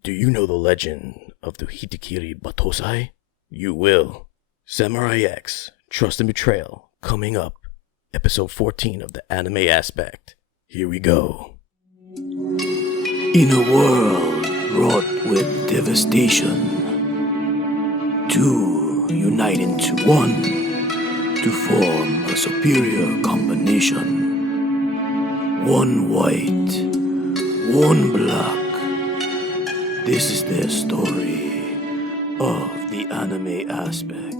Do you know the legend of the Hitakiri Batosai? You will. Samurai X, Trust and Betrayal, coming up. Episode 14 of the anime aspect. Here we go. In a world wrought with devastation, two unite into one to form a superior combination. One white, one black. This is their story of the anime aspect.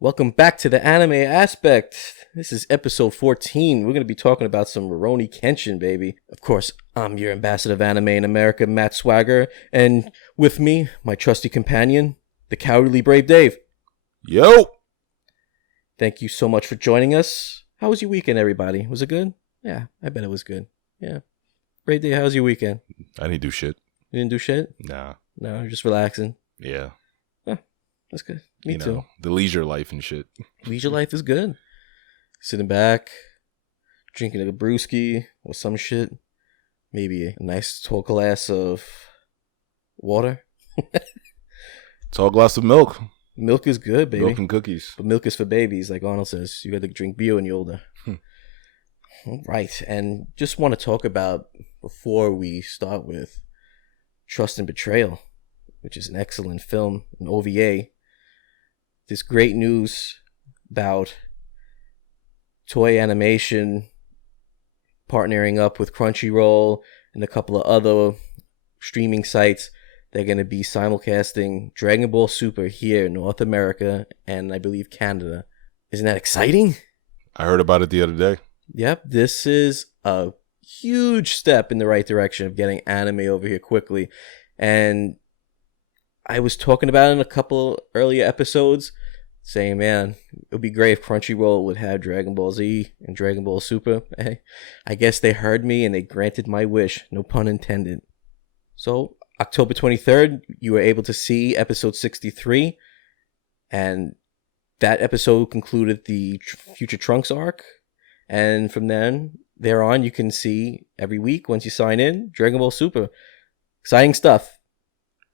Welcome back to the anime aspect. This is episode 14. We're going to be talking about some Rurouni Kenshin, baby. Of course, I'm your ambassador of anime in America, Matt Swagger. And with me, my trusty companion, the cowardly brave Dave. Yo! Thank you so much for joining us. How was your weekend, everybody? Was it good? Yeah, I bet it was good. Yeah. Brave Dave, how was your weekend? I didn't do shit. You didn't do shit? Nah. No, you're just relaxing. Yeah. That's good. Me you too. Know, the leisure life and shit. Leisure life is good. Sitting back, drinking a brewski or some shit. Maybe a nice tall glass of water. Tall glass of milk. Milk is good, baby. Milk and cookies. But milk is for babies, like Arnold says. You got to drink beer when you're older. All right. And just want to talk about, before we start with Trust and Betrayal, which is an excellent film, an OVA. This great news about Toei Animation partnering up with Crunchyroll and a couple of other streaming sites. They're going to be simulcasting Dragon Ball Super here in North America and I believe Canada. Isn't that exciting? I heard about it the other day. Yep, this is a huge step in the right direction of getting anime over here quickly. And I was talking about it in a couple earlier episodes, saying, man, it would be great if Crunchyroll would have Dragon Ball Z and Dragon Ball Super. I guess they heard me and they granted my wish, no pun intended. So, October 23rd, you were able to see episode 63, and that episode concluded the Future Trunks arc. And from then, there on, you can see every week, once you sign in, Dragon Ball Super. Exciting stuff.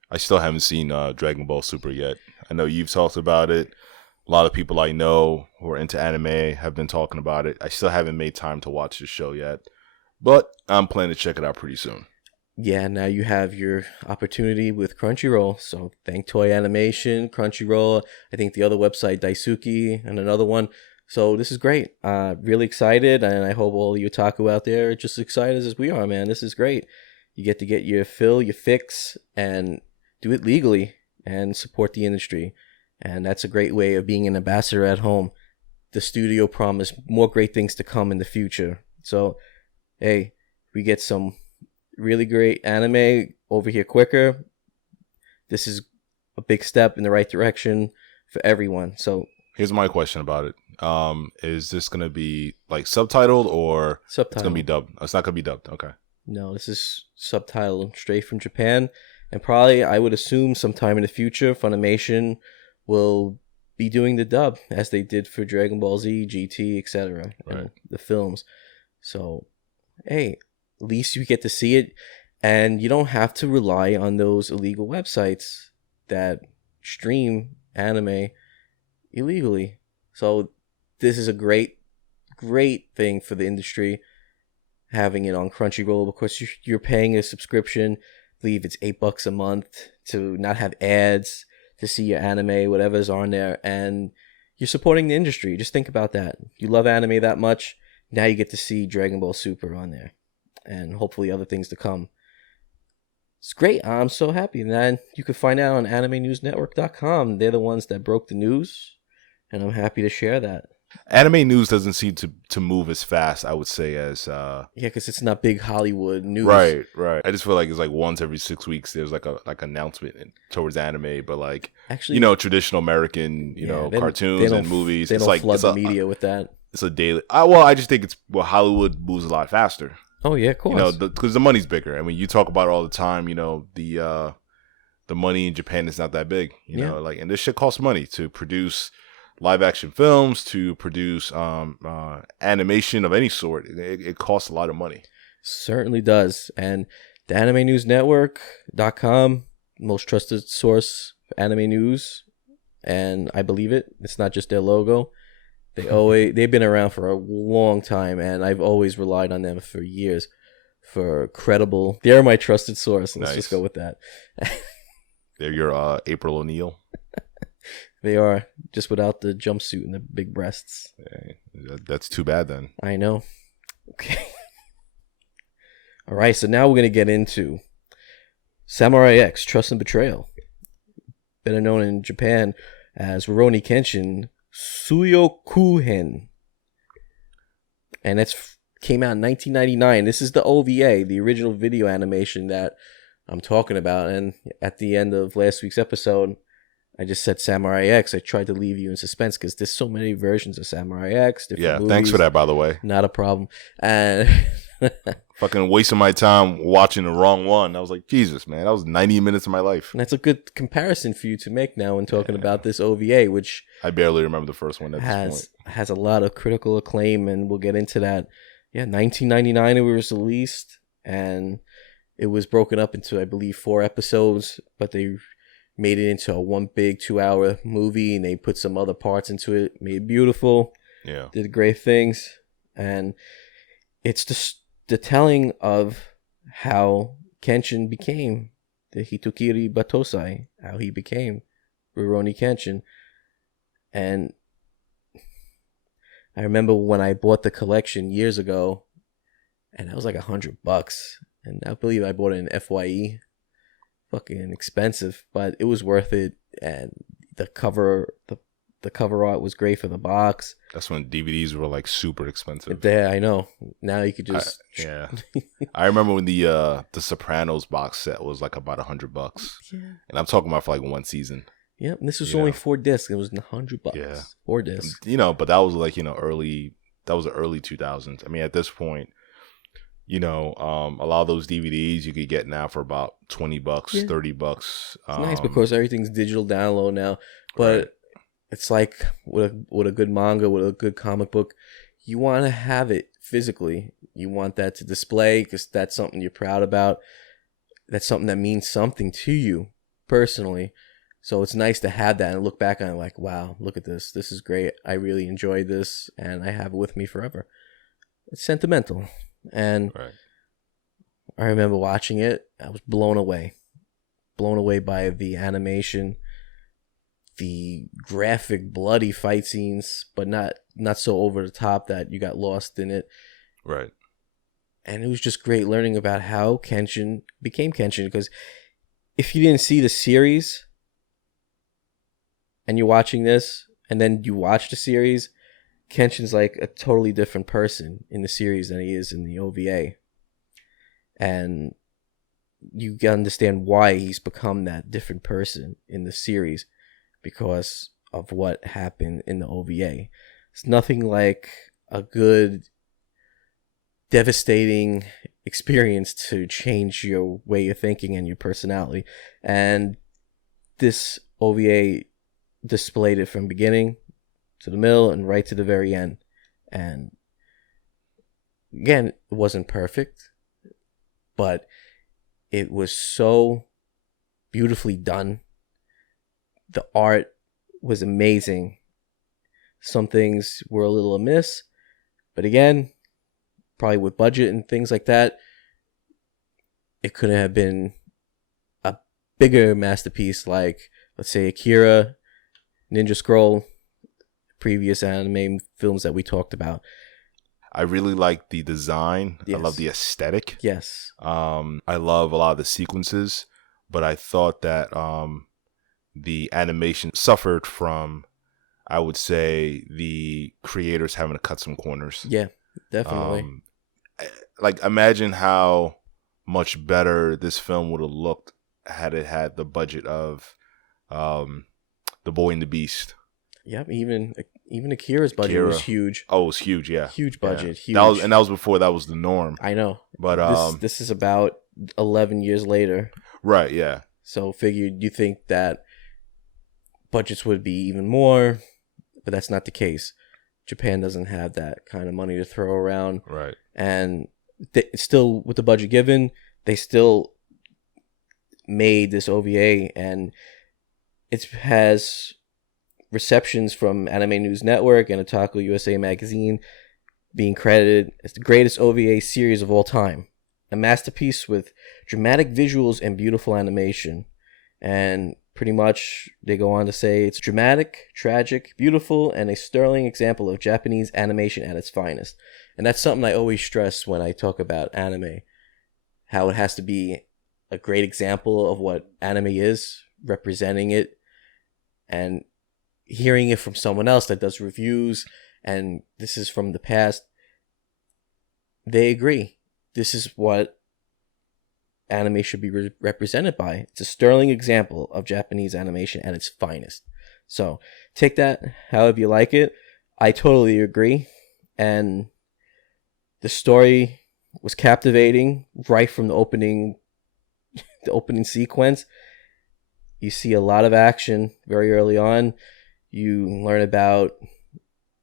I still haven't seen Dragon Ball Super yet. I know you've talked about it. A lot of people I know who are into anime have been talking about it. I still haven't made time to watch the show yet, but I'm planning to check it out pretty soon. Yeah, now you have your opportunity with Crunchyroll. So thank Toei Animation, Crunchyroll, I think the other website, Daisuki, and another one. So this is great. Really excited, and I hope all you otaku out there are just as excited as we are, man. This is great. You get to get your fill, your fix, and do it legally and support the industry. And that's a great way of being an ambassador at home. The studio promised more great things to come in the future. So, hey, we get some really great anime over here quicker. This is a big step in the right direction for everyone. So here's my question about it. Is this going to be like subtitled or subtitled? It's going to be dubbed? It's not going to be dubbed. Okay. No, this is subtitled straight from Japan. And probably, I would assume, sometime in the future, Funimation will be doing the dub, as they did for Dragon Ball Z, GT, etc., right. The films. So, hey, at least you get to see it, and you don't have to rely on those illegal websites that stream anime illegally. So, this is a great, great thing for the industry, having it on Crunchyroll. Of course, you're paying a subscription. I believe it's $8 a month to not have ads, to see your anime, whatever's on there, and you're supporting the industry. Just think about that. You love anime that much, now you get to see Dragon Ball Super on there, and hopefully other things to come. It's great. I'm so happy. And then you can find out on AnimeNewsNetwork.com. They're the ones that broke the news, and I'm happy to share that. Anime news doesn't seem to move as fast, I would say, as yeah, because it's not big Hollywood news. Right. I just feel like it's like once every 6 weeks there's like announcement towards anime, but like actually, traditional American cartoons and movies. They don't flood the media with that. It's a daily. I just think Hollywood moves a lot faster. Oh yeah, of course. Because the money's bigger. I mean, you talk about it all the time. The money in Japan is not that big. And this shit costs money to produce live action films, to produce animation of any sort. It costs a lot of money. Certainly does. And the Anime News Network.com, most trusted source for anime news. And I believe it. It's not just their logo. They've been around for a long time, and I've always relied on them for years for credible. They're my trusted source. Let's just go with that. They're your April O'Neil. They are, just without the jumpsuit and the big breasts. That's too bad then. I know. Okay. All right, so now we're going to get into Samurai X, Trust and Betrayal. Better known in Japan as Rurouni Kenshin, Tsuioku-hen. And that's came out in 1999. This is the OVA, the original video animation that I'm talking about. And at the end of last week's episode, I just said Samurai X. I tried to leave you in suspense because there's so many versions of Samurai X. Yeah, movies. Thanks for that, by the way. Not a problem. And fucking wasting my time watching the wrong one. I was like, Jesus, man, that was 90 minutes of my life. And that's a good comparison for you to make now when talking about this OVA, which I barely remember the first one at this point. Has a lot of critical acclaim, and we'll get into that. Yeah, 1999 it was released, and it was broken up into, I believe, 4 episodes, but they made it into a one big 2-hour movie, and they put some other parts into it, made it beautiful. Yeah. Did great things. And it's the telling of how Kenshin became the Hitokiri Batosai, how he became Rurouni Kenshin. And I remember when I bought the collection years ago, and that was like $100. And I believe I bought it in FYE. Fucking expensive, but it was worth it. And the cover art was great for the box. That's when DVDs were like super expensive. Yeah, I know. Now you could just I remember when the Sopranos box set was like about $100. Yeah. And I'm talking about for like one season. Yep, and this was only 4 discs. It was $100. Yeah. 4 discs. But that was like, that was the early 2000s. I mean, at this point, a lot of those DVDs you could get now for about $20, $30. It's nice because everything's digital download now. But right. It's like with a good manga, with a good comic book, you want to have it physically. You want that to display because that's something you're proud about. That's something that means something to you personally. So it's nice to have that and look back on it like, wow, look at this. This is great. I really enjoyed this, and I have it with me forever. It's sentimental. And right. I remember watching it. I was blown away by the animation, the graphic, bloody fight scenes, but not so over the top that you got lost in it. Right. And it was just great learning about how Kenshin became Kenshin. Because if you didn't see the series and you're watching this, and then you watch the series, Kenshin's like a totally different person in the series than he is in the OVA. And you understand why he's become that different person in the series because of what happened in the OVA. It's nothing like a good, devastating experience to change your way of thinking and your personality. And this OVA displayed it from beginning to the middle and right to the very end. And again, it wasn't perfect, but it was so beautifully done. The art was amazing. Some things were a little amiss, but again, probably with budget and things like that, it couldn't have been a bigger masterpiece like, let's say, Akira, Ninja Scroll, previous anime films that we talked about. I really like the design. Yes. I love the aesthetic. Yes. I love a lot of the sequences, but I thought that the animation suffered from, I would say, the creators having to cut some corners. Yeah, definitely. Like, imagine how much better this film would have looked had it had the budget of The Boy and the Beast. Yep, even Akira's budget was huge. Oh, it was huge, yeah. Huge budget, huge. That was before that was the norm. I know. But this is about 11 years later. Right, yeah. So figured you think that budgets would be even more, but that's not the case. Japan doesn't have that kind of money to throw around. Right. And still with the budget given, they still made this OVA, and it has receptions from Anime News Network and Otaku USA Magazine, being credited as the greatest OVA series of all time. A masterpiece with dramatic visuals and beautiful animation. And pretty much they go on to say it's dramatic, tragic, beautiful, and a sterling example of Japanese animation at its finest. And that's something I always stress when I talk about anime. How it has to be a great example of what anime is, representing it, and hearing it from someone else that does reviews, and this is from the past. They agree. This is what anime should be represented by. It's a sterling example of Japanese animation at its finest. So take that however you like it. I totally agree. And the story was captivating right from the opening sequence. You see a lot of action very early on. You learn about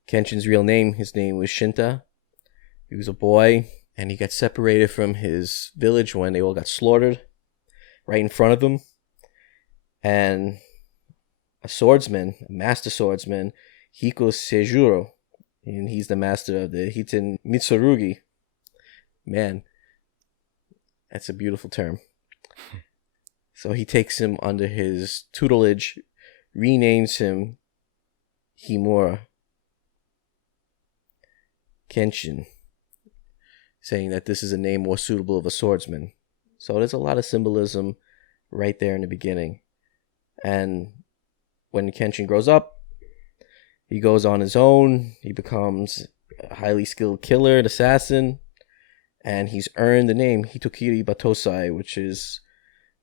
Kenshin's real name. His name was Shinta. He was a boy, and he got separated from his village when they all got slaughtered right in front of him. And a swordsman, a master swordsman, Hiko Seijuro, and he's the master of the Hiten Mitsurugi. Man, that's a beautiful term. So he takes him under his tutelage, renames him Himura Kenshin, saying that this is a name more suitable of a swordsman. So there's a lot of symbolism right there in the beginning. And when Kenshin grows up, he goes on his own. He becomes a highly skilled killer, an assassin, and he's earned the name Hitokiri Batosai, which is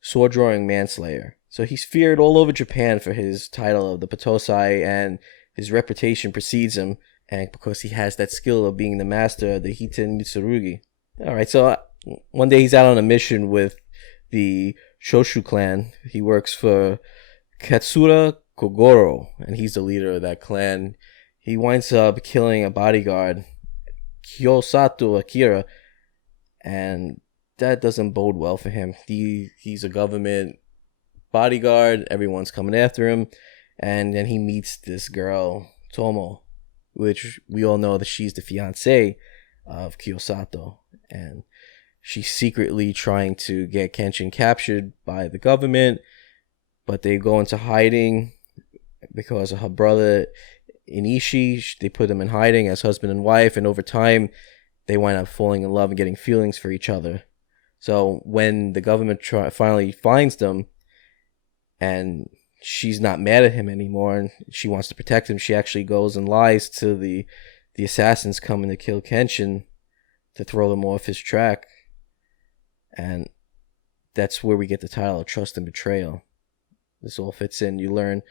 sword drawing manslayer. So he's feared all over Japan for his title of the Batosai, and his reputation precedes him, and because he has that skill of being the master of the Hiten Mitsurugi. Alright, so one day he's out on a mission with the Shoshu clan. He works for Katsura Kogoro, and he's the leader of that clan. He winds up killing a bodyguard, Kyosato Akira, and that doesn't bode well for him. He's a government bodyguard. Everyone's coming after him. And then he meets this girl, Tomo, which we all know that she's the fiancée of Kyosato. And she's secretly trying to get Kenshin captured by the government. But they go into hiding because of her brother, Inishi. They put them in hiding as husband and wife. And over time, they wind up falling in love and getting feelings for each other. So when the government finally finds them, and she's not mad at him anymore, and she wants to protect him, she actually goes and lies to the assassins coming to kill Kenshin to throw them off his track. And that's where we get the title of Trust and Betrayal. This all fits in. You learn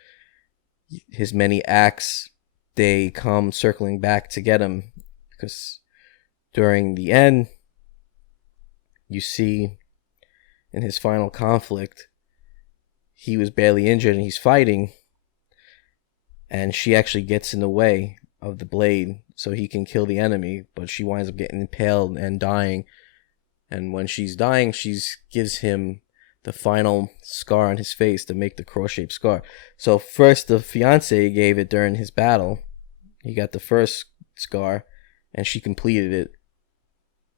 his many acts, they come circling back to get him, because during the end, you see in his final conflict, he was barely injured and he's fighting, and she actually gets in the way of the blade so he can kill the enemy, but she winds up getting impaled and dying. And when she's dying, she gives him the final scar on his face to make the cross-shaped scar. So first the fiance gave it during his battle. He got the first scar, and she completed it,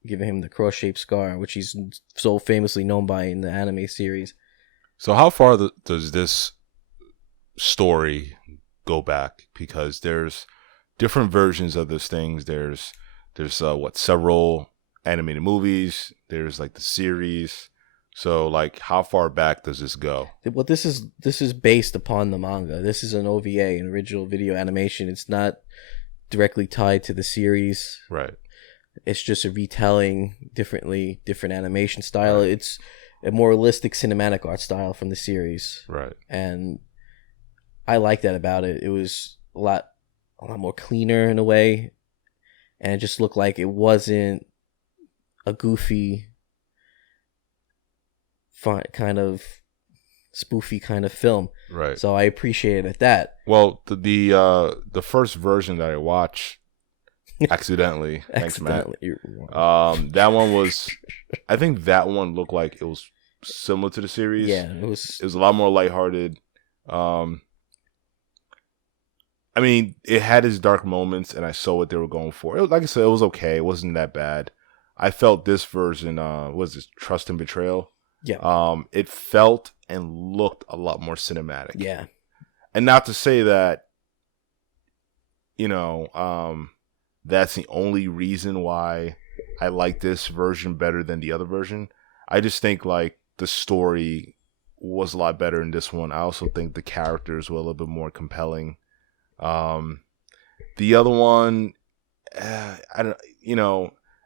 giving him the cross-shaped scar, which he's so famously known by in the anime series. So how far does this story go back? Because there's different versions of these things. There's several animated movies. There's like the series. So like, how far back does this go? Well, this is based upon the manga. This is an OVA, an original video animation. It's not directly tied to the series. Right. It's just a retelling, different animation style. Right. It's a more realistic cinematic art style from the series. Right. And I like that about it. It was a lot more cleaner in a way, and it just looked like it wasn't a goofy, kind of spoofy kind of film. Right. So I appreciated that. Well, the first version that I watched Accidentally. Thanks, Matt. Accidentally. That one was. I think that one looked like it was similar to the series. Yeah, it was. It was a lot more lighthearted. I mean, it had its dark moments, and I saw what they were going for. It was, like I said, it was okay. It wasn't that bad. I felt this version, was this Trust and Betrayal? Yeah. It felt and looked a lot more cinematic. Yeah. And not to say that, that's the only reason why I like this version better than the other version. I just think, like, the story was a lot better in this one. I also think the characters were a little bit more compelling. The other one, I don't,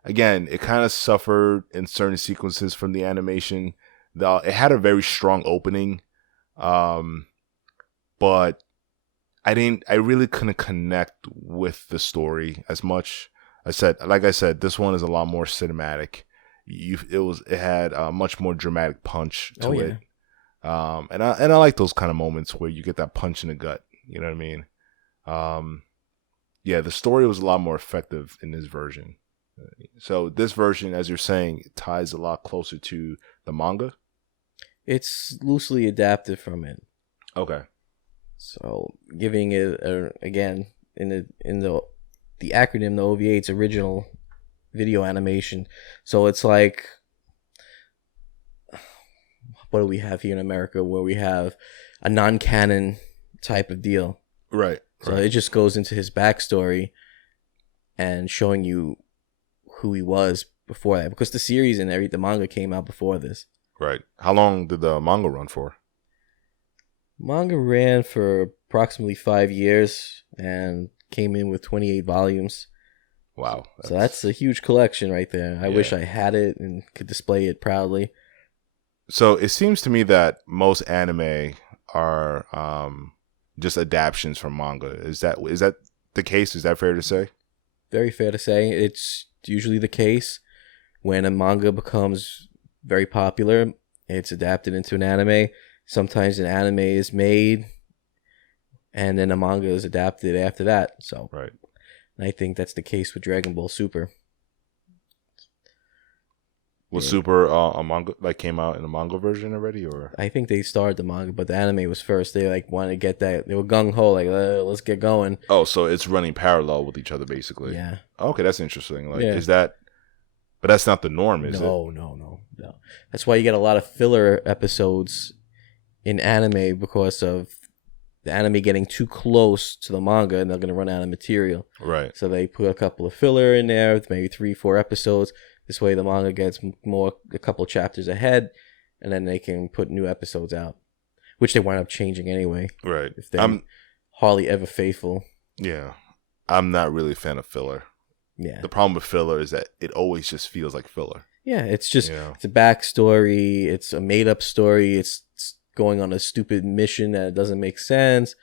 again, it kind of suffered in certain sequences from the animation. It had a very strong opening, but I really couldn't connect with the story as much. Like I said, this one is a lot more cinematic. It had a much more dramatic punch to it. And I like those kind of moments where you get that punch in the gut. You know what I mean? The story was a lot more effective in this version. So this version, as you're saying, ties a lot closer to the manga. It's loosely adapted from it. Okay. So giving it again in the acronym, the OVA, it's original video animation. So it's like, what do we have here in America where we have a non-canon type of deal? Right. So it just goes into his backstory and showing you who he was before that, because the series and the manga came out before this. Right. How long did the manga run for? Manga ran for approximately 5 years and came in with 28 volumes. Wow. So that's a huge collection right there. I wish I had it and could display it proudly. So it seems to me that most anime are just adaptations from manga. Is that the case? Is that fair to say? Very fair to say. It's usually the case when a manga becomes very popular, it's adapted into an anime. Sometimes an anime is made and then a manga is adapted after that. So right. I think that's the case with Dragon Ball Super. Was Super a manga, like, came out in a manga version already, or? I think they started the manga, but the anime was first. They wanted to get that. They were gung ho, let's get going. Oh, so it's running parallel with each other, basically. Yeah. Okay, that's interesting. Is that? But that's not the norm, is it? No. That's why you get a lot of filler episodes in anime, because of the anime getting too close to the manga, and they're going to run out of material. Right. So they put a couple of filler in there, maybe 3-4 episodes. This way the manga gets a couple chapters ahead, and then they can put new episodes out, which they wind up changing anyway. Right. If they're hardly ever faithful. Yeah. I'm not really a fan of filler. Yeah. The problem with filler is that it always just feels like filler. Yeah, it's just, it's a backstory. It's a made-up story. It's going on a stupid mission that doesn't make sense.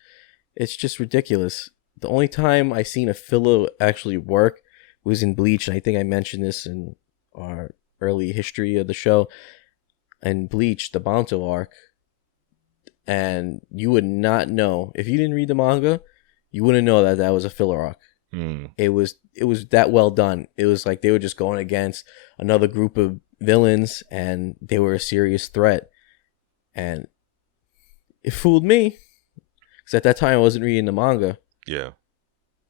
It's just ridiculous. The only time I seen a filler actually work was in Bleach, and I think I mentioned this in our early history of the show. And Bleach, the Banto arc, and you would not know, if you didn't read the manga, you wouldn't know that was a filler arc. It was that well done. It was like they were just going against another group of villains, and they were a serious threat. And it fooled me, because at that time I wasn't reading the manga. Yeah.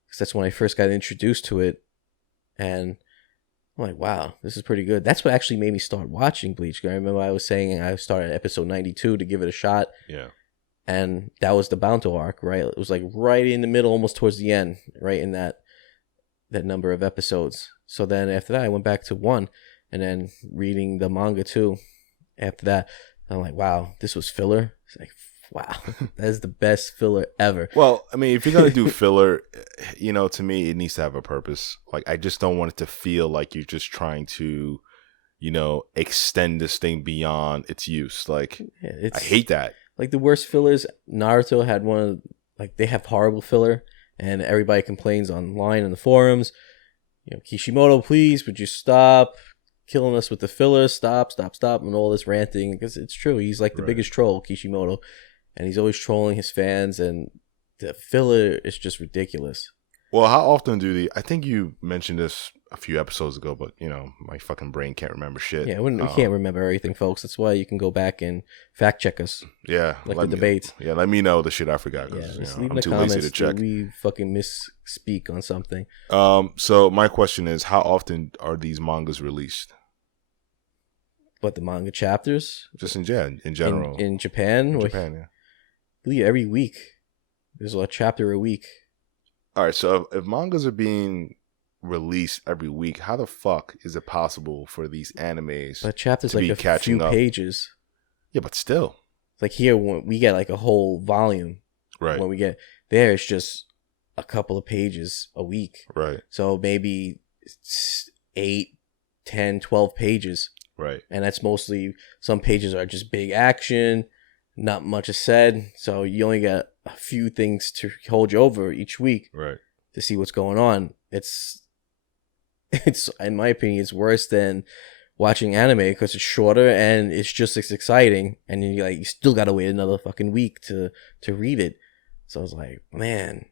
Because that's when I first got introduced to it. And I'm like, wow, this is pretty good. That's what actually made me start watching Bleach. I remember I was saying I started at episode 92 to give it a shot. Yeah. And that was the Banto arc, right? It was like right in the middle, almost towards the end, right in that number of episodes. So then after that, I went back to 1, and then reading the manga 2 after that. I'm like, wow, this was filler. It's like, wow, that is the best filler ever. Well, I mean, if you're going to do filler, to me, it needs to have a purpose. Like, I just don't want it to feel like you're just trying to, extend this thing beyond its use. Like, I hate that. Like, the worst fillers, Naruto had one of, they have horrible filler, and everybody complains online in the forums. Kishimoto, please, would you stop killing us with the filler? Stop, and all this ranting, because it's true. He's like the biggest troll, Kishimoto, and he's always trolling his fans, and the filler is just ridiculous. Well, how often I think you mentioned this a few episodes ago, but my fucking brain can't remember shit. Yeah, we can't remember everything, folks. That's why you can go back and fact check us. Yeah, like the debates. Yeah, let me know the shit I forgot. Yeah, just I'm leave in the too comments lazy to check. we fucking misspeak on something. So my question is, how often are these mangas released? But the manga chapters, just in general, in Japan, yeah. I believe every week. There's a chapter a week. All right, so if mangas are being released every week, how the fuck is it possible for these animes chapters to like be a catching few up? pages? Yeah, but still, like here we get like a whole volume. Right. When we get there, it's just a couple of pages a week. Right. So maybe 8, 10, 12 pages. Right. And that's mostly, some pages are just big action, not much is said. So you only got a few things to hold you over each week. Right. To see what's going on. It's in my opinion, it's worse than watching anime because it's shorter and it's just as exciting. And you still gotta wait another fucking week to read it. So I was like, man,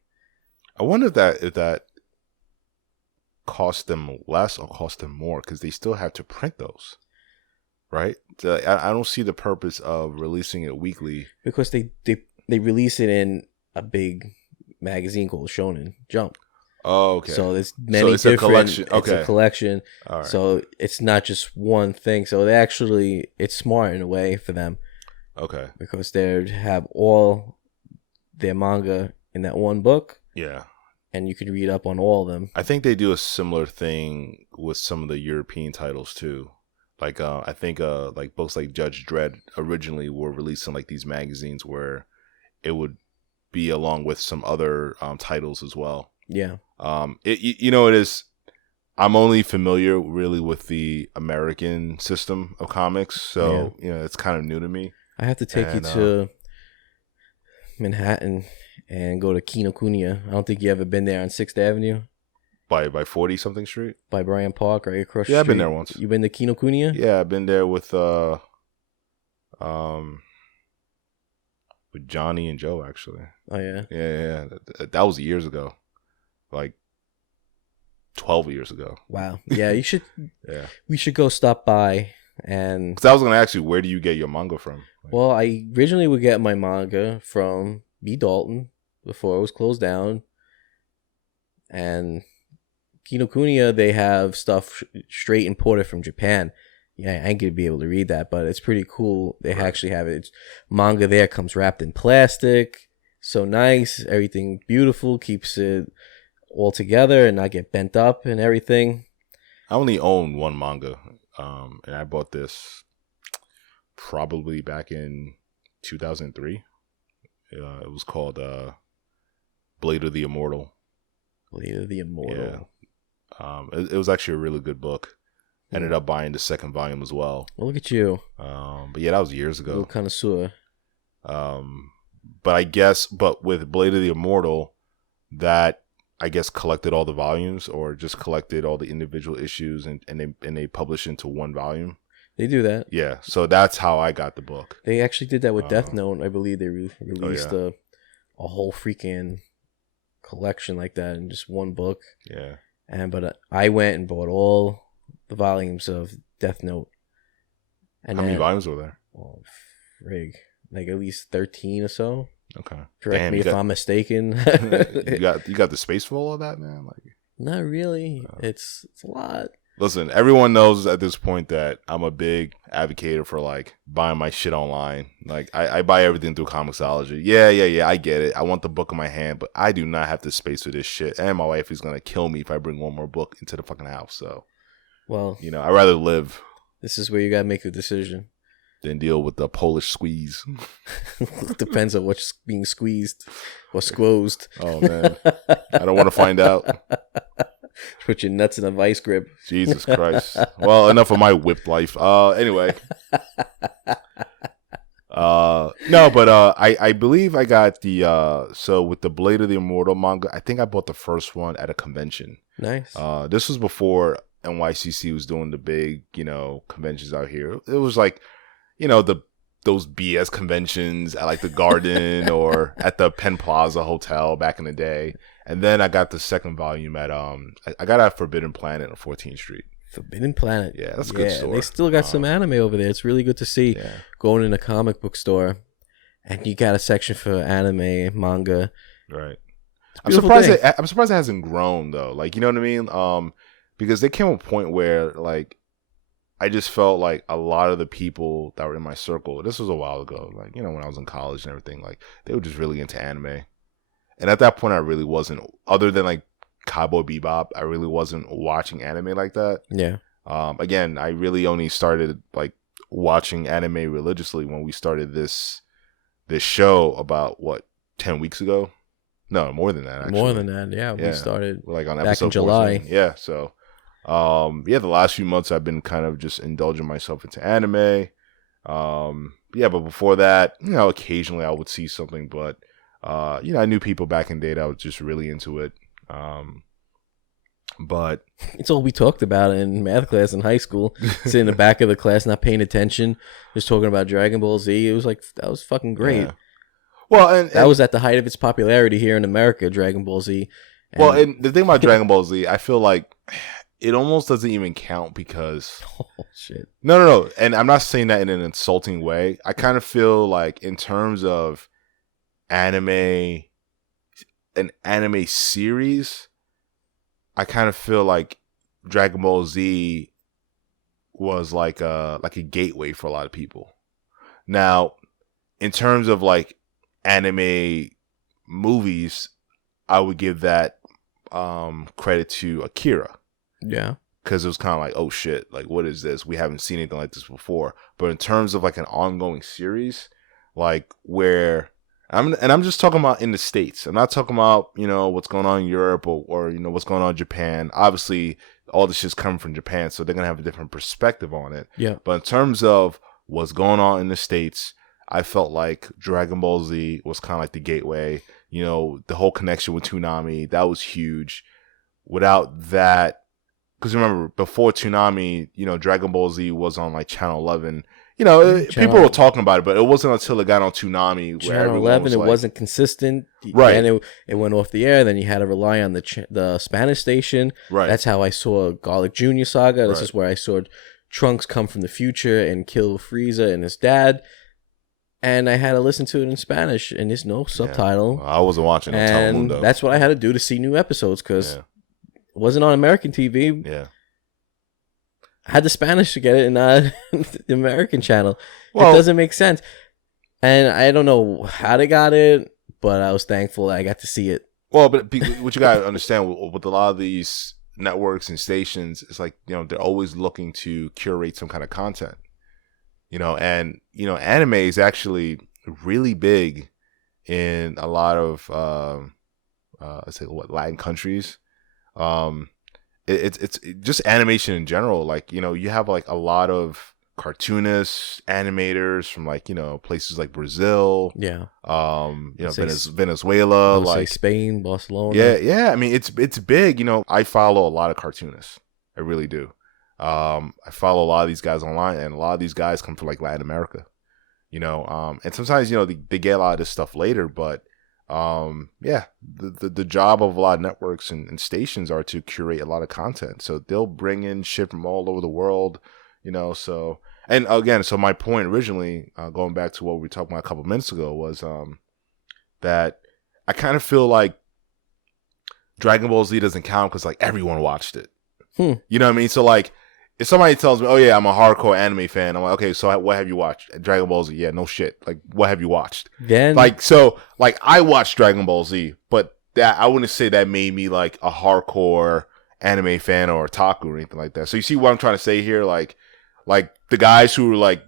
I wonder if that cost them less or cost them more because they still have to print those. Right? I don't see the purpose of releasing it weekly. Because they release it in a big magazine called Shonen Jump. Oh, okay. So there's many it's different. A collection. Okay. It's a collection. All right. So it's not just one thing. So it's smart in a way for them. Okay. Because they have all their manga in that one book. Yeah. And you can read up on all of them. I think they do a similar thing with some of the European titles too. Like I think like books like Judge Dredd originally were released in like these magazines where it would be along with some other titles as well. Yeah. It is. I'm only familiar really with the American system of comics, so it's kind of new to me. I have to take you to Manhattan and go to Kinokuniya. I don't think you ever been there on 6th Avenue. By 40 something street? By Bryant Park, right across the street. Yeah, I've been there once. You been to Kinokuniya? Yeah, I've been there with Johnny and Joe actually. Oh yeah. Yeah. That was years ago. Like 12 years ago. Wow. Yeah, you should yeah. We should go stop by and cuz I was going to ask you, where do you get your manga from? Well, I originally would get my manga from B. Dalton before it was closed down. And Kinokuniya, they have stuff straight imported from Japan. Yeah, I ain't gonna be able to read that, but it's pretty cool. They actually have it. It's, manga there comes wrapped in plastic. So nice. Everything beautiful. Keeps it all together and not get bent up and everything. I only own one manga. And I bought this probably back in 2003. It was called Blade of the Immortal. Blade of the Immortal. Yeah. It was actually a really good book. Ended up buying the second volume as well. Well, look at you. But yeah, that was years ago. A little connoisseur. But I guess, with Blade of the Immortal, that I guess collected all the volumes or just collected all the individual issues and they published into one volume. They do that. Yeah, so that's how I got the book. They actually did that with Death Note. I believe they released a whole freaking collection like that in just one book. Yeah. But I went and bought all the volumes of Death Note. And how many volumes were there? Oh, frig. Like at least 13 or so. Okay. Correct me if I'm mistaken. you got the space for all of that, man? Like, not really. It's a lot. Listen, everyone knows at this point that I'm a big advocate for like buying my shit online. Like I buy everything through Comixology. Yeah, I get it. I want the book in my hand, but I do not have the space for this shit. And my wife is gonna kill me if I bring one more book into the fucking house. So, well, I'd rather live. This is where you gotta make a decision. Than deal with the Polish squeeze. Depends on what's being squeezed or squozed. Oh man, I don't want to find out. Put your nuts in a vice grip. Jesus Christ. Well, enough of my whipped life. Anyway. No, but I believe I got the so with the Blade of the Immortal manga, I think I bought the first one at a convention. Nice. This was before NYCC was doing the big, conventions out here. It was like, the those BS conventions at like the Garden or at the Penn Plaza Hotel back in the day. And then I got the second volume at I got it at Forbidden Planet on 14th Street. Forbidden Planet. Yeah, that's a good store. They still got some anime over there. It's really good to see going in a comic book store and you got a section for anime, manga. Right. I'm surprised it hasn't grown though. Like, you know what I mean? Because there came a point where like I just felt like a lot of the people that were in my circle, this was a while ago, like, you know, when I was in college and everything, like they were just really into anime. And at that point I really wasn't, other than like Cowboy Bebop, I really wasn't watching anime like that. Yeah. Again, I really only started like watching anime religiously when we started this show about 10 weeks ago. No, more than that. Actually, more than that. Yeah, we started like on back episode in July. 14. Yeah, so the last few months I've been kind of just indulging myself into anime. But before that, you know, occasionally I would see something, but you know, I knew people back in the day that was just really into it. But it's all we talked about in math class in high school. Sitting in the back of the class, not paying attention, just talking about Dragon Ball Z. It was like, that was fucking great. Yeah. Well, and that was at the height of its popularity here in America, Dragon Ball Z. And the thing about Dragon Ball Z, I feel like it almost doesn't even count because shit. No. And I'm not saying that in an insulting way. I kind of feel like in terms of an anime series, I kind of feel like Dragon Ball Z was like a gateway for a lot of people. Now, in terms of like anime movies, I would give that credit to Akira. Yeah. Because it was kind of like, oh shit, like what is this? We haven't seen anything like this before. But in terms of like an ongoing series, like where I'm just talking about in the States. I'm not talking about, you know, what's going on in Europe or you know, what's going on in Japan. Obviously, all this shit's coming from Japan, so they're going to have a different perspective on it. Yeah. But in terms of what's going on in the States, I felt like Dragon Ball Z was kind of like the gateway. You know, the whole connection with Toonami, that was huge. Without that, because remember, before Toonami, you know, Dragon Ball Z was on like Channel 11. You know, people were talking about it, but it wasn't until it got on Toonami. Channel 11, it wasn't consistent. Right. And it went off the air. Then you had to rely on the Spanish station. Right. That's how I saw Garlic Jr. Saga. This is where I saw Trunks come from the future and kill Frieza and his dad. And I had to listen to it in Spanish, and there's no subtitle. Well, I wasn't watching on Telemundo. And that's what I had to do to see new episodes, because it wasn't on American TV. Yeah. I had the Spanish to get it, and not the American channel. Well, it doesn't make sense. And I don't know how they got it, but I was thankful that I got to see it. Well, but what you got to understand with a lot of these networks and stations, it's like, you know, they're always looking to curate some kind of content. You know, and, you know, anime is actually really big in a lot of, let's say, Latin countries. It's just animation in general. Like, you know, you have like a lot of cartoonists, animators from like, you know, places like Brazil. Yeah. You know, Venezuela. Like Spain, Barcelona. Yeah. I mean, it's big. You know, I follow a lot of cartoonists. I really do. I follow a lot of these guys online, and a lot of these guys come from like Latin America, you know, and sometimes, you know, they get a lot of this stuff later, but the job of a lot of networks and stations are to curate a lot of content. So they'll bring in shit from all over the world, you know, so, and again, so my point originally, going back to what we were talking about a couple minutes ago, was that I kind of feel like Dragon Ball Z doesn't count because like everyone watched it. You know what I mean? So like, if somebody tells me, oh yeah, I'm a hardcore anime fan, I'm like, okay, so what have you watched? Dragon Ball Z? Yeah, no shit. Like, what have you watched? Then, like, so, like, I watched Dragon Ball Z, but that, I wouldn't say that made me like a hardcore anime fan or otaku or anything like that. So you see what I'm trying to say here? Like the guys who were like,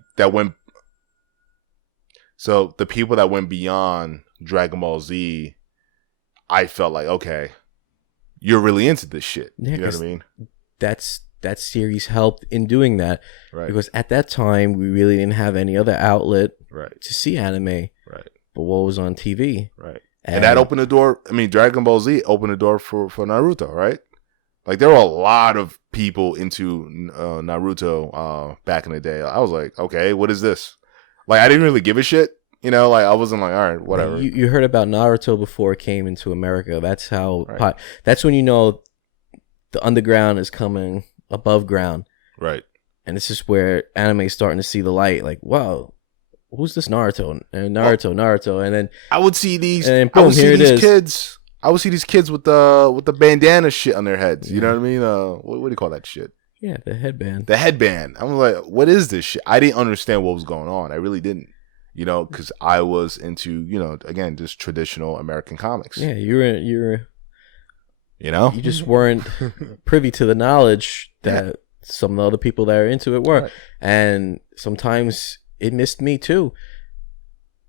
so the people that went beyond Dragon Ball Z, I felt like, okay, you're really into this shit. Yeah, you know what I mean? That series helped in doing that, right? Because at that time we really didn't have any other outlet, right, to see anime, right? But what was on TV, right? And that opened the door. I mean, Dragon Ball Z opened the door for Naruto, right? Like there were a lot of people into Naruto back in the day. I was like, okay, what is this? Like, I didn't really give a shit. Like, I wasn't like, all right, whatever. You heard about Naruto before it came into America. That's how. Right. That's when you know the underground is coming above ground. Right. And this is where anime is starting to see the light. Like, wow, who's this Naruto? And Naruto. And then I would see these. And then, boom, I would see these kids. I would see these kids with the bandana shit on their heads. You know what I mean? What do you call that shit? Yeah, the headband. The headband. I'm like, what is this shit? I didn't understand what was going on. I really didn't. Because I was into, again, just traditional American comics. Yeah, you're. You just weren't privy to the knowledge that some of the other people that are into it were. Right. And sometimes it missed me too.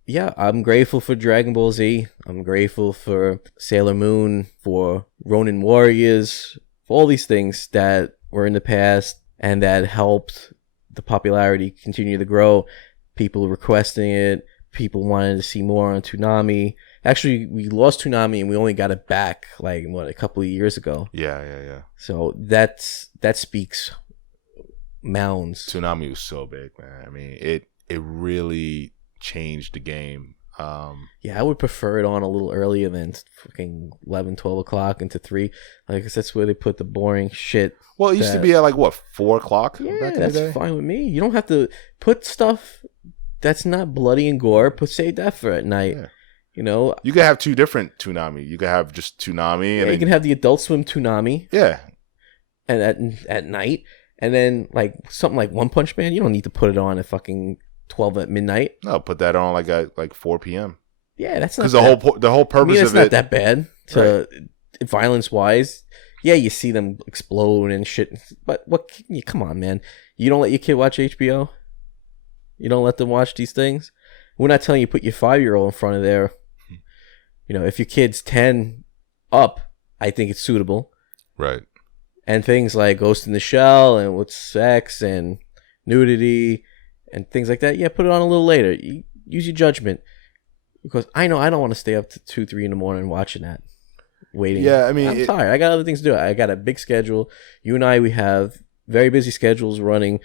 Yeah, I'm grateful for Dragon Ball Z. I'm grateful for Sailor Moon, for Ronin Warriors, for all these things that were in the past and that helped the popularity continue to grow. People requesting it, people wanted to see more on Toonami. Actually, we lost Toonami and we only got it back a couple of years ago. Yeah. So that speaks mounds. Toonami was so big, man. I mean, it really changed the game. Yeah, I would prefer it on a little earlier than fucking 11, 12 o'clock into 3. Because that's where they put the boring shit. Well, it used to be at 4 o'clock? Yeah, back in the day? Fine with me. You don't have to put stuff that's not bloody and gore. Save that for at night. Yeah. You could have 2 different Toonami. You could have just Toonami. And you can have the Adult Swim Toonami. Yeah. And at night. And then something like One Punch Man, you don't need to put it on at fucking 12 at midnight. No, put that on at 4 p.m. Yeah, that's not because the whole purpose of it. It's not that bad violence wise. Yeah, you see them explode and shit. But come on, man. You don't let your kid watch HBO? You don't let them watch these things? We're not telling you put your 5-year-old in front of there. If your kid's 10 up, I think it's suitable. Right. And things like Ghost in the Shell and with sex and nudity and things like that, yeah, put it on a little later. Use your judgment. Because I know I don't want to stay up to 2, 3 in the morning watching that. Waiting. Yeah, I mean, I'm tired. I got other things to do. I got a big schedule. You and I, we have very busy schedules running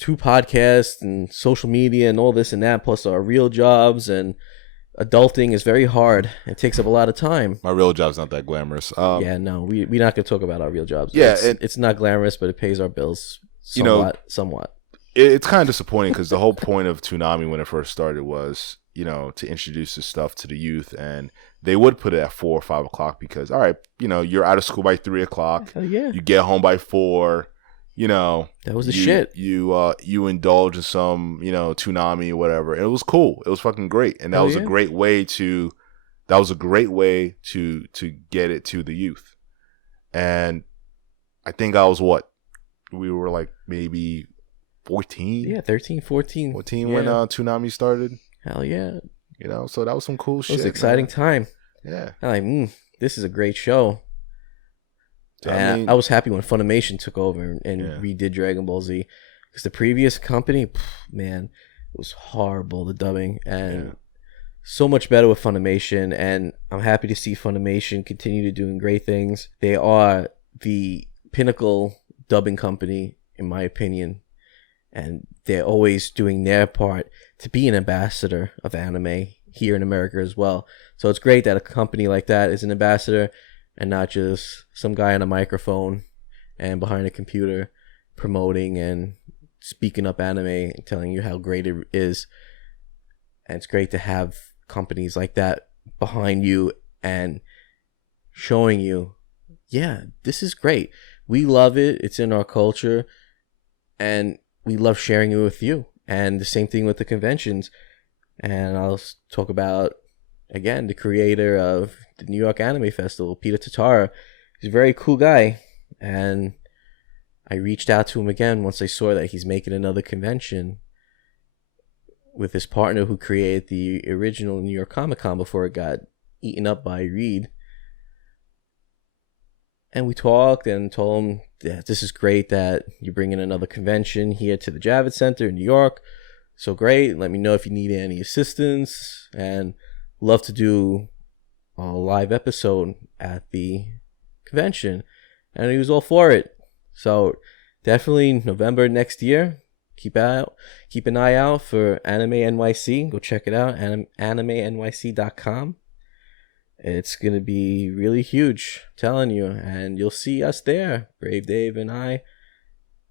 2 podcasts and social media and all this and that, plus our real jobs, and adulting is very hard. It takes up a lot of time. My real job's not that glamorous. Yeah, no, we're not going to talk about our real jobs. Yeah, it's not glamorous, but it pays our bills somewhat. It's kind of disappointing because the whole point of Toonami when it first started was, to introduce this stuff to the youth, and they would put it at 4 or 5 o'clock because, all right, you're out of school by 3 o'clock. Yeah. You get home by 4. That was the shit. You indulge in some, Toonami or whatever. And it was cool. It was fucking great. And that was a great way to get it to the youth. And I think I was we were maybe 14. Yeah, 13, 14. 14 when Toonami started. Hell yeah. So that was some cool shit. It was an exciting time. Yeah. I'm like, this is a great show. I was happy when Funimation took over and redid Dragon Ball Z, because the previous company, man, it was horrible, the dubbing, and so much better with Funimation. And I'm happy to see Funimation continue to doing great things. They are the pinnacle dubbing company, in my opinion, and they're always doing their part to be an ambassador of anime here in America as well. So it's great that a company like that is an ambassador, and not just some guy on a microphone and behind a computer promoting and speaking up anime and telling you how great it is. And it's great to have companies like that behind you and showing you, yeah, this is great. We love it. It's in our culture. And we love sharing it with you. And the same thing with the conventions. And I'll talk about, again, the creator of the New York Anime Festival, Peter Tatara. He's a very cool guy, and I reached out to him again once I saw that he's making another convention with his partner who created the original New York Comic Con before it got eaten up by Reed. And we talked and told him that this is great that you're bringing another convention here to the Javits Center in New York. So great. Let me know if you need any assistance, and love to do a live episode at the convention. And he was all for it. So definitely November next year, keep an eye out for Anime NYC. Go check it out, animenyc.com. It's going to be really huge, I'm telling you, and you'll see us there, Brave Dave and I,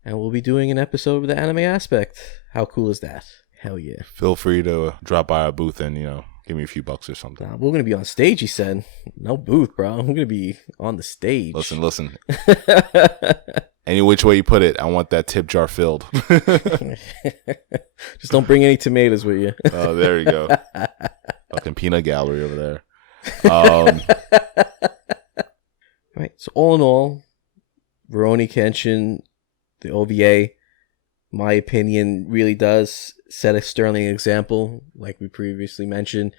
and we'll be doing an episode with the anime aspect. How cool is that? Hell yeah. Feel free to drop by our booth and, give me a few bucks or something. Nah, we're going to be on stage, he said. No booth, bro. I'm going to be on the stage. Listen. Any which way you put it, I want that tip jar filled. Just don't bring any tomatoes with you. Oh, there you go. Fucking peanut gallery over there. Right. So all in all, Rurouni Kenshin, the OVA, my opinion, really does set a sterling example, like we previously mentioned.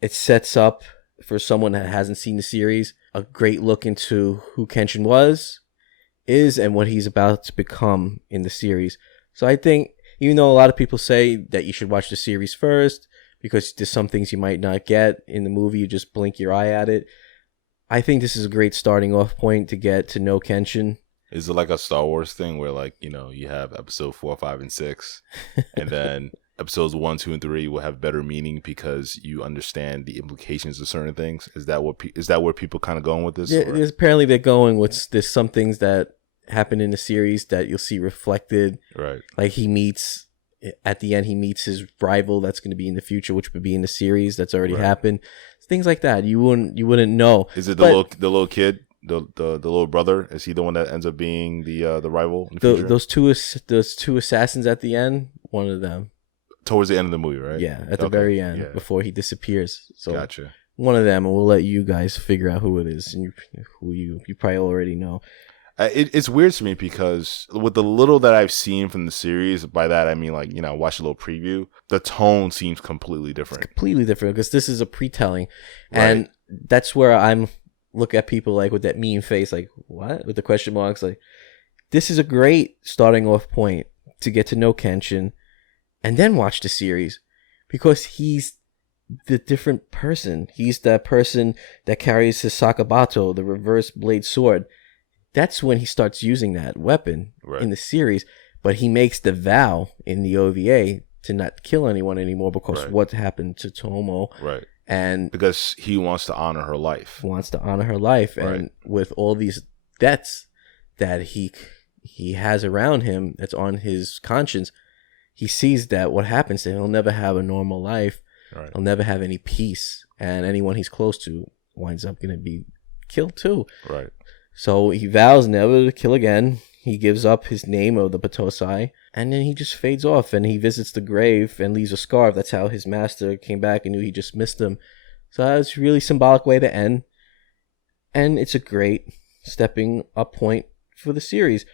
It sets up, for someone that hasn't seen the series, a great look into who Kenshin is, and what he's about to become in the series. So I think, even though a lot of people say that you should watch the series first, because there's some things you might not get in the movie, you just blink your eye at it, I think this is a great starting off point to get to know Kenshin. Is it like a Star Wars thing where, like, you have episode 4, 5, and 6, and then episodes 1, 2, and 3 will have better meaning because you understand the implications of certain things? Is that where people kind of going with this? Yeah, apparently they're going with, there's some things that happen in the series that you'll see reflected. Right. Like at the end, he meets his rival that's going to be in the future, which would be in the series that's already happened. Things like that. You wouldn't know. Is it the little kid? The little brother, is he the one that ends up being the rival in the future? Those two assassins at the end, one of them towards the end of the movie, right? Yeah, at the very end, before he disappears. So gotcha. One of them, and we'll let you guys figure out who it is, and who you probably already know. It's weird to me because with the little that I've seen from the series, by that I mean, like, I watched a little preview, the tone seems completely different. It's completely different because this is a pre-telling, and that's where I'm look at people like with that mean face, like, what? With the question marks, like, this is a great starting off point to get to know Kenshin and then watch the series, because he's the different person. He's that person that carries his Sakabato, the reverse blade sword. That's when he starts using that weapon in the series, but he makes the vow in the OVA to not kill anyone anymore because what happened to Tomo. Right. And because he wants to honor her life. And with all these debts that he has around him, that's on his conscience, he sees that what happens to him, he'll never have a normal life. Right. He'll never have any peace, and anyone he's close to winds up going to be killed too. Right. So he vows never to kill again. He gives up his name of the Batosai, and then he just fades off, and he visits the grave and leaves a scarf. That's how his master came back and knew he just missed him. So that's a really symbolic way to end, and it's a great stepping up point for the series.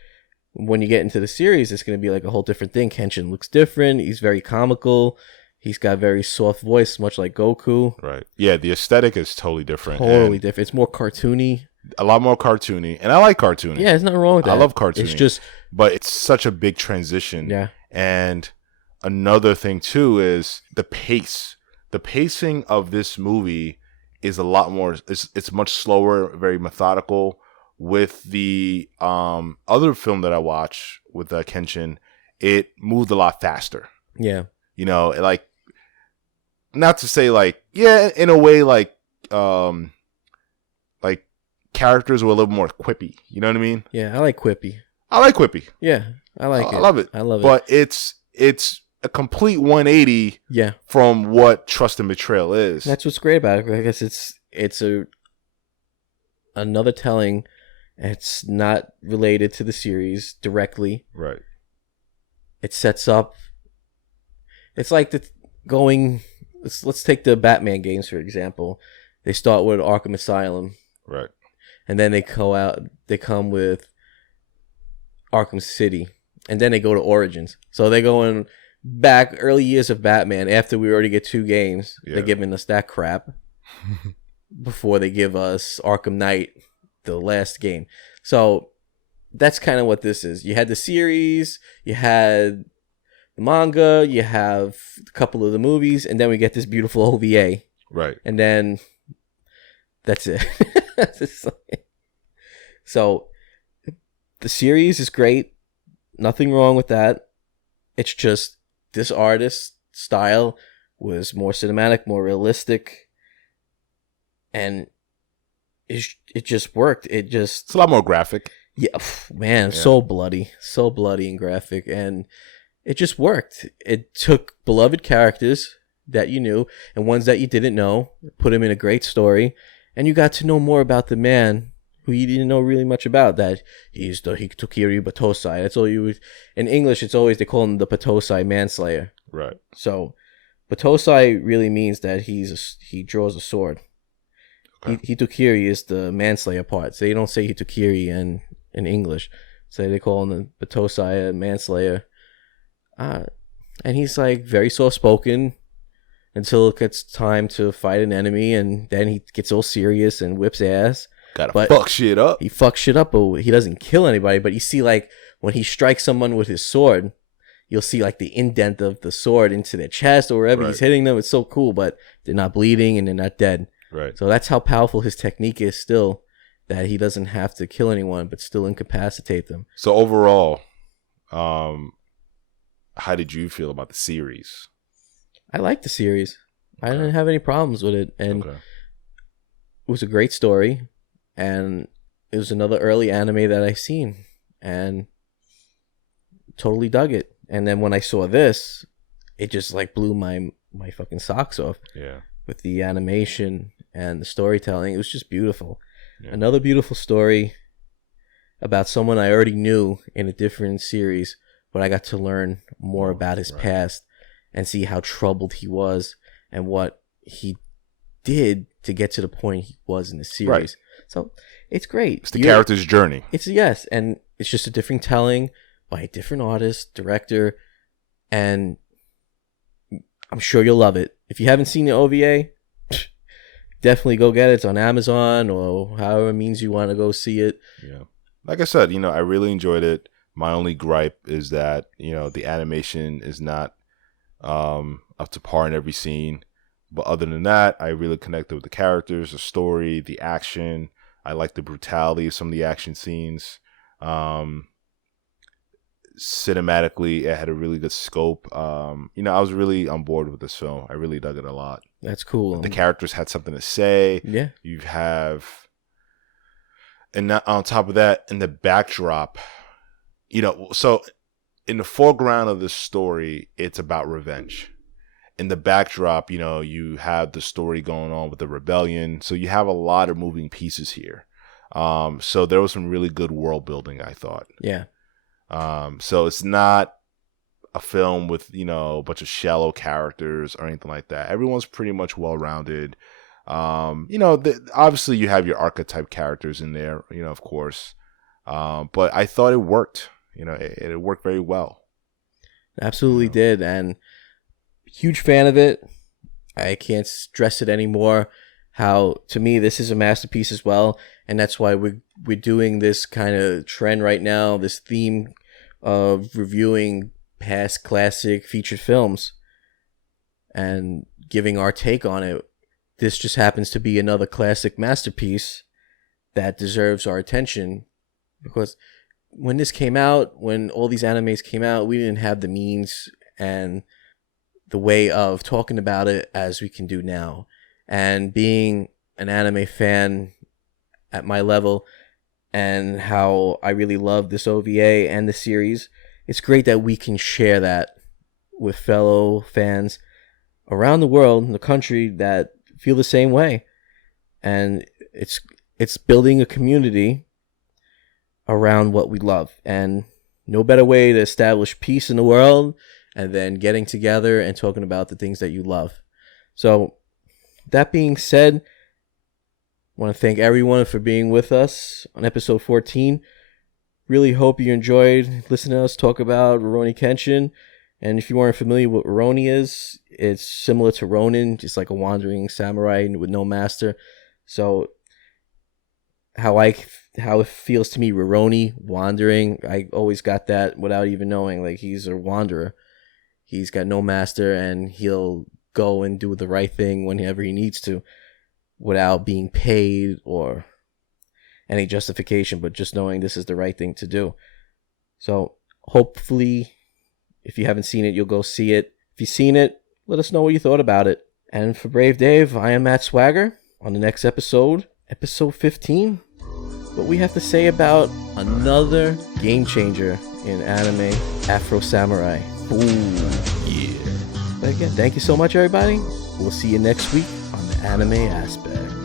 When you get into the series, it's going to be like a whole different thing. Kenshin looks different. He's very comical. He's got a very soft voice, much like Goku. Right. Yeah, the aesthetic is totally different. Totally different. It's more cartoony. A lot more cartoony. And I like cartoony. Yeah, there's nothing wrong with that. I love cartoony. It's just... But it's such a big transition. Yeah. And another thing, too, is the pace. The pacing of this movie is a lot more... It's much slower, very methodical. With the other film that I watched with Kenshin, it moved a lot faster. Yeah. Like... Not to say, like... Yeah, in a way, like characters were a little more quippy. You know what I mean? Yeah, I like quippy. Yeah, I like it. I love it. But it's a complete 180 from what Trust and Betrayal is. That's what's great about it. I guess it's another telling. It's not related to the series directly. Right. It sets up... It's like let's take the Batman games, for example. They start with Arkham Asylum. Right. And then they come with Arkham City. And then they go to Origins. So they're going back early years of Batman after we already get 2 games. Yeah. They're giving us that crap before they give us Arkham Knight, the last game. So that's kind of what this is. You had the series, you had the manga, you have a couple of the movies, and then we get this beautiful OVA. Right. And then that's it. So the series is great. Nothing wrong with that. It's just this artist's style was more cinematic, more realistic, and it just worked. It's a lot more graphic. Yeah, man, Yeah. so bloody and graphic, and it just worked. It took beloved characters that you knew and ones that you didn't know, put them in a great story, and you got to know more about the man who you didn't know really much about. That he's the Hitokiri Batosai. That's all you would. In English, it's always they call him the Batosai manslayer. Right. So, Batosai really means that he draws a sword. Okay. Hitokiri is the manslayer part. So they don't say Hitokiri in English. So they call him the Batosai manslayer. And he's like very soft spoken until it gets time to fight an enemy, and then he gets all serious and whips ass. Gotta fuck shit up. He fucks shit up, but he doesn't kill anybody. But you see, like, when he strikes someone with his sword, you'll see like the indent of the sword into their chest or wherever he's hitting them. It's so cool, but they're not bleeding and they're not dead. Right. So that's how powerful his technique is still, that he doesn't have to kill anyone but still incapacitate them. So overall, how did you feel about the series? I like the series. I didn't have any problems with it, and it was a great story, and it was another early anime that I seen, and totally dug it. And then when I saw this, it just like blew my fucking socks off. Yeah. With the animation and the storytelling, it was just beautiful. Yeah. Another beautiful story about someone I already knew in a different series, but I got to learn more about his past and see how troubled he was and what he did to get to the point he was in the series. Right. So it's great. It's the character's journey. Yes, and it's just a different telling by a different artist, director, and I'm sure you'll love it. If you haven't seen the OVA, definitely go get it. It's on Amazon or however means you want to go see it. Yeah. Like I said, I really enjoyed it. My only gripe is that, the animation is not up to par in every scene. But other than that, I really connected with the characters, the story, the action. I like the brutality of some of the action scenes. Cinematically, it had a really good scope. I was really on board with this film. I really dug it a lot. That's cool. The characters had something to say. Yeah. You have, and on top of that, in the backdrop, so in the foreground of the story, it's about revenge. In the backdrop, you have the story going on with the rebellion. So you have a lot of moving pieces here. So there was some really good world building, I thought. Yeah. So it's not a film with, a bunch of shallow characters or anything like that. Everyone's pretty much well-rounded. Obviously you have your archetype characters in there, of course. But I thought it worked. It worked very well. Absolutely did. And huge fan of it. I can't stress it anymore. How, to me, this is a masterpiece as well. And that's why we're doing this kind of trend right now, this theme of reviewing past classic featured films and giving our take on it. This just happens to be another classic masterpiece that deserves our attention, because when this came out, when all these animes came out, we didn't have the means and the way of talking about it as we can do now. And being an anime fan at my level, and how I really love this OVA and the series, it's great that we can share that with fellow fans around the world, in the country, that feel the same way. And it's building a community around what we love. And no better way to establish peace in the world and then getting together and talking about the things that you love. So, that being said, I want to thank everyone for being with us on episode 14. Really hope you enjoyed listening to us talk about Rurouni Kenshin. And if you weren't familiar with what Rurouni is, it's similar to Ronin, just like a wandering samurai with no master. So how it feels to me, Rurouni, wandering, I always got that without even knowing. Like, he's a wanderer. He's got no master, and he'll go and do the right thing whenever he needs to, without being paid or any justification, but just knowing this is the right thing to do. So hopefully If you haven't seen it, you'll go see it. If you've seen it, let us know what you thought about it. And for Brave Dave, I am Matt Swagger. On the next episode, episode 15, what we have to say about another game changer in anime, Afro Samurai. Ooh, yeah. But again, thank you so much, everybody. We'll see you next week on the Anime Aspect.